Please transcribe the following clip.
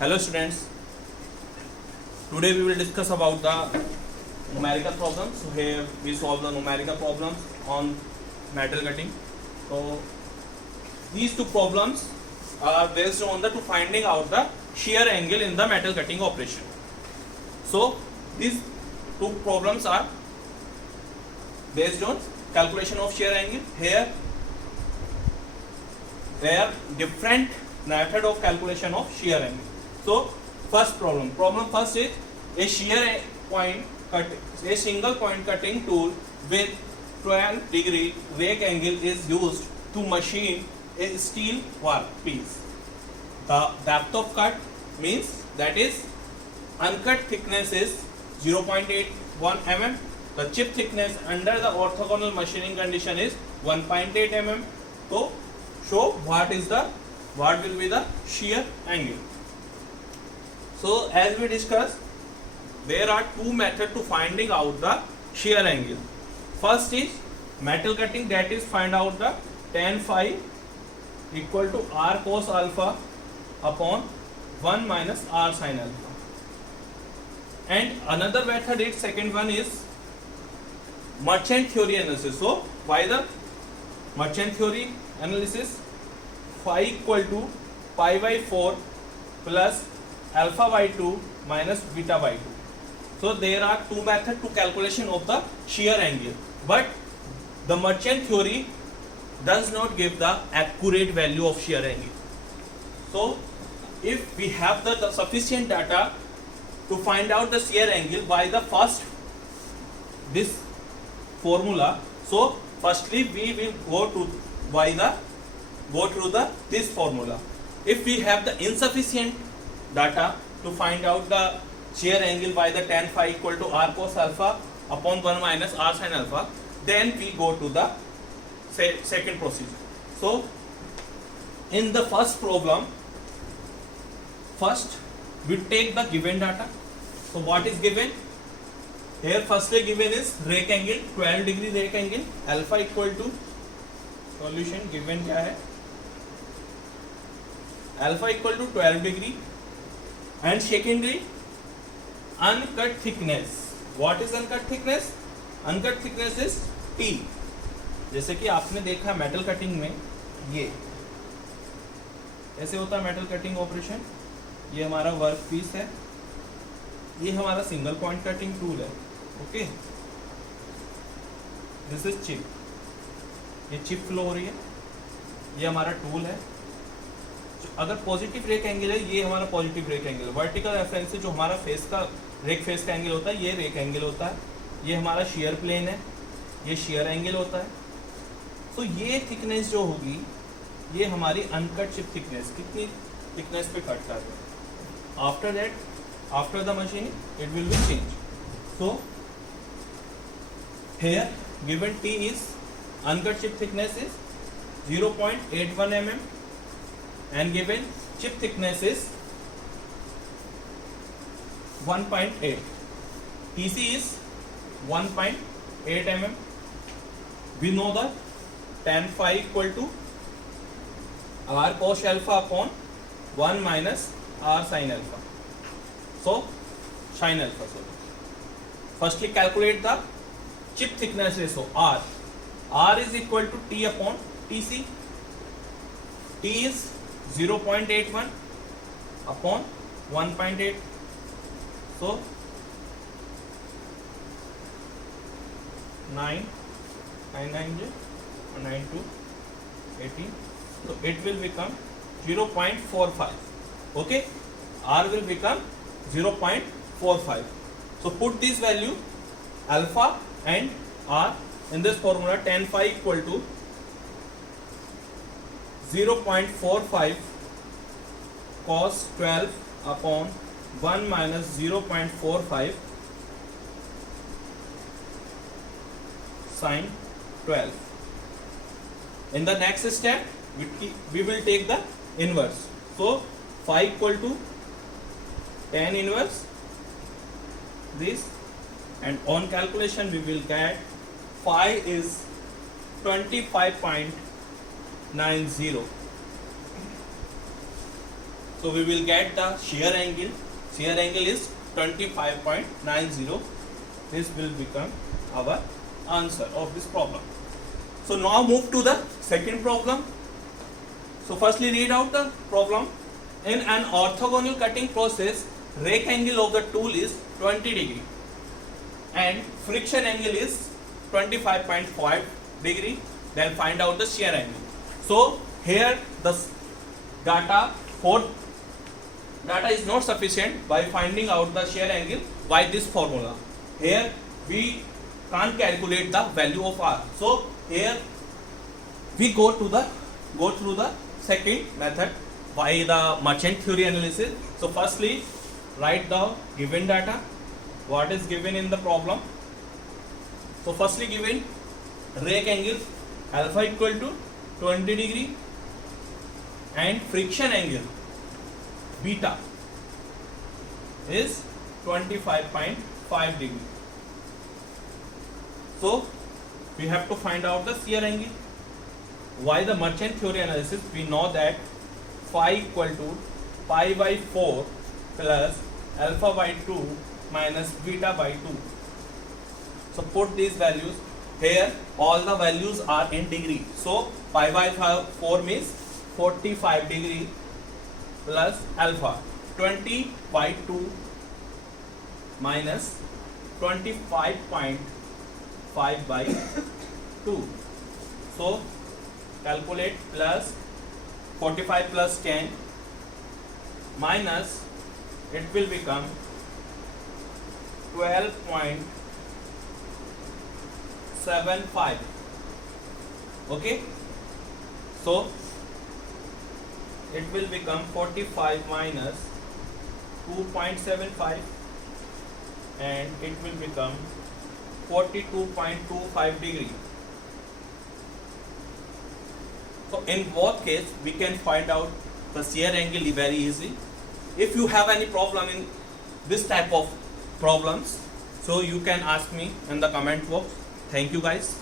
Hello students, today we will discuss about the numerical problems. So here we solve the numerical problems on metal cutting. So these two problems are based on the to finding out the shear angle in the metal cutting operation. So these two problems are based on calculation of shear angle. Here there are different method of calculation of shear angle. So first problem first is a shear point cut, a single point cutting tool with 12-degree rake angle is used to machine a steel work piece. The depth of cut means that is uncut thickness is 0.81 mm. The chip thickness under the orthogonal machining condition is 1.8 mm. So show what will be the shear angle. So as we discussed, there are two methods to finding out the shear angle. First is metal cutting, that is find out the tan phi equal to r cos alpha upon 1 minus r sin alpha. And another method is second one is merchant theory analysis. So by the merchant theory analysis, phi equal to pi by 4 plus alpha by 2 minus beta by 2. So there are two methods to calculation of the shear angle, but the merchant theory does not give the accurate value of shear angle. So if we have the sufficient data to find out the shear angle by the first this formula, so firstly we will go through this formula. If we have the insufficient data to find out the shear angle by the tan phi equal to r cos alpha upon 1 minus r sin alpha, then we go to the second procedure. So in the first problem, first we take the given data. So what is given here? Firstly given is rake angle, 12-degree rake angle, alpha equal to solution given क्या है, alpha equal to 12 degree, and secondly uncut thickness. What is uncut thickness? Uncut thickness is T. जैसे कि आपने देखा metal cutting में ये ऐसे होता है मेटल कटिंग ऑपरेशन. ये हमारा वर्क पीस है, ये हमारा सिंगल पॉइंट कटिंग टूल है. Okay, this is chip. ये चिप फ्लो हो रही है, ये हमारा टूल है. अगर पॉजिटिव रेक एंगल है, ये हमारा पॉजिटिव रेक एंगल है. वर्टिकल रेफरेंस से जो हमारा फेस का रेक फेस का एंगल होता है, ये रेक एंगल होता है. ये हमारा शेयर प्लेन है, ये शेयर एंगल होता है. तो ये थिकनेस जो होगी, ये हमारी अनकट चिप थिकनेस, कितनी थिकनेस पे कट कर रहे हैं. After that, after the machining it will be change. So here given T is uncut chip thickness is 0.81 mm and given chip thickness is 1.8. TC is 1.8 mm. We know that tan phi equal to r cos alpha upon 1 minus r sin alpha. So sin alpha. So firstly calculate the chip thickness ratio R. R is equal to T upon TC. T is 0.81 upon 1.8. So 9 9 92 18. So it will become 0.45. Okay, R will become 0.45. So put this value alpha and R in this formula. Tan phi equal to 0.45 cos 12 upon 1 minus 0.45 sin 12. In the next step we will take the inverse. So phi equal to tan inverse this, and on calculation we will get phi is 25.90. So we will get the shear angle. Shear angle is 25.90. This will become our answer of this problem. So now move to the second problem. So firstly read out the problem. In an orthogonal cutting process, rake angle of the tool is 20 degree and friction angle is 25.5 degree. Then find out the shear angle. So here the data is not sufficient. By finding out the shear angle, by this formula, here we can't calculate the value of R. So here we go through the second method by the Merchant theory analysis. So firstly write the given data, what is given in the problem. So firstly given rake angle alpha equal to 20 degree and friction angle beta is 25.5 degree. So we have to find out the shear angle. Why the Merchant theory analysis? We know that phi equal to pi by 4 plus alpha by 2 minus beta by 2. So put these values here. All the values are in degree. So pi by 4 means 45 degree plus alpha 20 by 2 minus 25.5 by 2. So calculate plus 45 plus 10 minus, it will become 12.75. Okay, so it will become 45 minus 2.75 and it will become 42.25 degree. So in both case we can find out the shear angle very easy. If you have any problem in this type of problems, so you can ask me in the comment box. Thank you guys.